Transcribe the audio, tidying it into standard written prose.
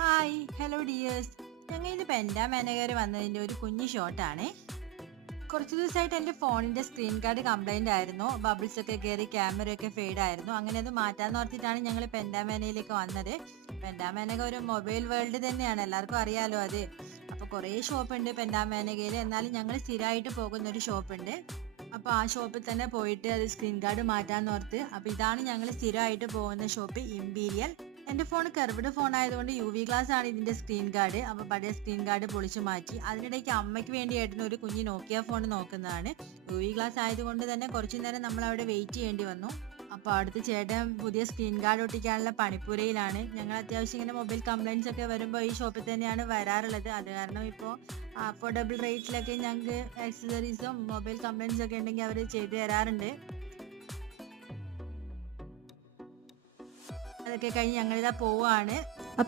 Hi hello dears. ഞങ്ങൾ ഇത് penta manager വന്നതിൻ്റെ ഒരു കുഞ്ഞു ഷോട്ടാണ്. കുറച്ച് ദിവസമായിട്ട് എൻ്റെ ഫോണിൻ്റെ സ്ക്രീൻ ഗാർഡ് കംപ്ലൈൻ്റ് ആയിരുന്നു. ബബിൾസ് ഒക്കെ കയറി ക്യാമറയൊക്കെ ഫെയ്ഡ് ആയിരുന്നു. അങ്ങനെ അത് മാറ്റാന്ന് ഓർത്തിട്ടാണ് ഞങ്ങൾ പെൻഡാ മാനയിലേക്ക് വന്നത്. പെൻഡാ മാനക ഒരു മൊബൈൽ വേൾഡ് തന്നെയാണ്, എല്ലാവർക്കും അറിയാലോ അത്. അപ്പോൾ കുറേ ഷോപ്പുണ്ട് പെൻഡാ മാനകയിൽ. എന്നാലും ഞങ്ങൾ സ്ഥിരമായിട്ട് പോകുന്ന ഒരു ഷോപ്പുണ്ട്. അപ്പോൾ ആ ഷോപ്പിൽ തന്നെ പോയിട്ട് അത് സ്ക്രീൻ ഗാർഡ് മാറ്റാന്ന് ഓർത്ത്. അപ്പോൾ ഇതാണ് ഞങ്ങൾ സ്ഥിരമായിട്ട് പോകുന്ന ഷോപ്പ്, ഇമ്പീരിയൽ. എൻ്റെ ഫോൺ കർവ്ഡ് ഫോൺ ആയതുകൊണ്ട് UV ഗ്ലാസ് ആണ് ഇതിൻ്റെ സ്ക്രീൻ ഗാർഡ്. അപ്പോൾ പഴയ സ്ക്രീൻ ഗാർഡ് പൊളിച്ചു മാറ്റി. അതിനിടയ്ക്ക് അമ്മയ്ക്ക് വേണ്ടിയായിരുന്നു ഒരു കുഞ്ഞ് നോക്കിയ ഫോൺ നോക്കുന്നതാണ്. UV ഗ്ലാസ് ആയതുകൊണ്ട് തന്നെ കുറച്ചു നേരം നമ്മൾ അവിടെ വെയിറ്റ് ചെയ്യേണ്ടി വന്നു. അപ്പോൾ അടുത്ത് ചേട്ടൻ പുതിയ സ്ക്രീൻ ഗാർഡ് ഒട്ടിക്കാനുള്ള പണിപ്പുരയിലാണ്. ഞങ്ങൾ അത്യാവശ്യം ഇങ്ങനെ മൊബൈൽ കംപ്ലൈൻറ്റ്സ് ഒക്കെ വരുമ്പോൾ ഈ ഷോപ്പിൽ തന്നെയാണ് വരാറുള്ളത്. അത് കാരണം ഇപ്പോൾ അഫോർഡബിൾ റേറ്റിലൊക്കെ ഞങ്ങൾക്ക് ആക്സസറീസും മൊബൈൽ കംപ്ലൈൻറ്റ്സ് ഒക്കെ ഉണ്ടെങ്കിൽ അവർ ചെയ്തു തരാറുണ്ട്. അതൊക്കെ കഴിഞ്ഞ് ഞങ്ങളിതാ പോവാണ്.